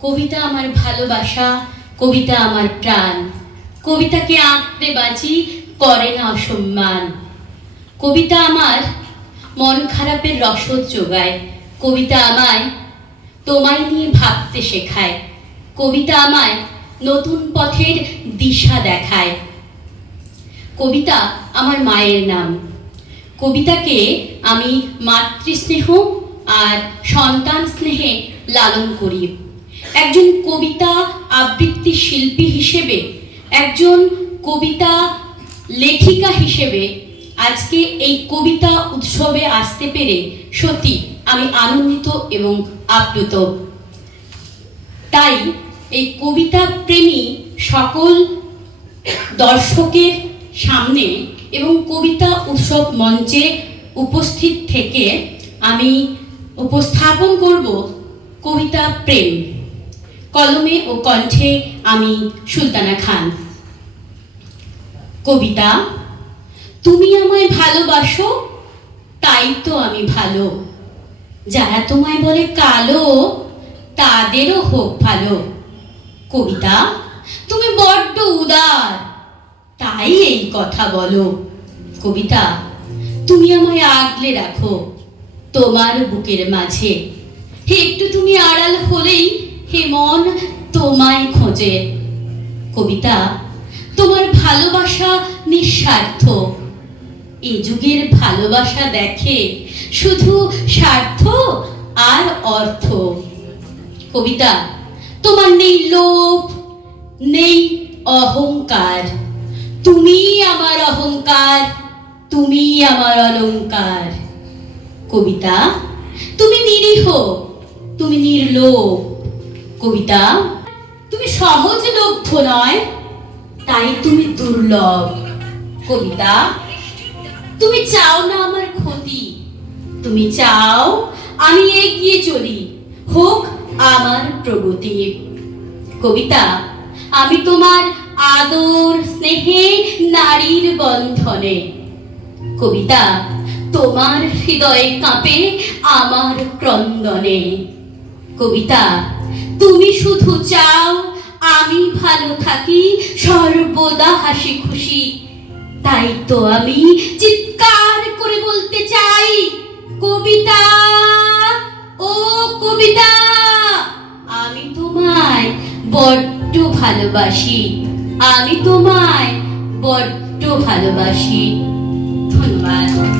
কবিতা আমার ভালোবাসা, কবিতা আমার প্রাণ। কবিতাকে আঁকড়ে বাঁচি, করে না অসম্মান। কবিতা আমার মন খারাপের রসদ যোগায়। কবিতা আমায় তোমায় নিয়ে ভাবতে শেখায়। কবিতা আমায় নতুন পথের দিশা দেখায়। কবিতা আমার মায়ের নাম। কবিতাকে আমি মাতৃস্নেহ আর সন্তান স্নেহে লালন করি। একজন কবিতা আবৃত্তি শিল্পী হিসেবে, একজন কবিতা লেখিকা হিসেবে আজকে এই কবিতা উৎসবে আসতে পেরে সত্যি আমি আনন্দিত এবং আপ্লুত। তাই এই কবিতা প্রেমী সকল দর্শকের সামনে এবং কবিতা উৎসব মঞ্চে উপস্থিত থেকে আমি উপস্থাপন করব কবিতা প্রেম। কলমে ও কণ্ঠে আমি সুলতানা খান। কবিতা, তুমি আমায় ভালোবাসো, তাই তো আমি ভালো। যারা তোমায় বলে কালো, তাদেরও হোক ভালো। কবিতা, তুমি বড্ড উদার, তাই এই কথা বলো। কবিতা, তুমি আমায় আগলে রাখো তোমার বুকের মাঝে। একটু তুমি আড়াল হলেই হে মন তোমায় খোঁজে। কবিতা, তোমার ভালোবাসা নিঃস্বার্থ। এ যুগের ভালোবাসা দেখে শুধু স্বার্থ আর অর্থ। কবিতা, তোমার নেই লোভ, নেই অহংকার। তুমি আমার অহংকার, তুমি আমার অলংকার। কবিতা, তুমি নিরীহ, তুমি নির্লোভ। কবিতা, তুমি সহজলভ্য নয়, তাই তুমি দুর্লভ। কবিতা, তুমি চাও না আমার ক্ষতি, তুমি চাও আমি এগিয়ে চলি, হোক আমার প্রগতি। কবিতা, আমি তোমার আদর স্নেহে নারীর বন্ধনে। কবিতা, তোমার হৃদয়ে কাঁপে আমার ক্রন্দনে। কবিতা, তুমি শুধু চাও আমি ভালো থাকি, সর্বদা হাসি খুশি। তাই তো আমি চিৎকার করে বলতে চাই, কবিতা, ও কবিতা, আমি তোমায় বড্ড ভালোবাসি। আমি তোমায় বড্ড ভালোবাসি। ধন্যবাদ।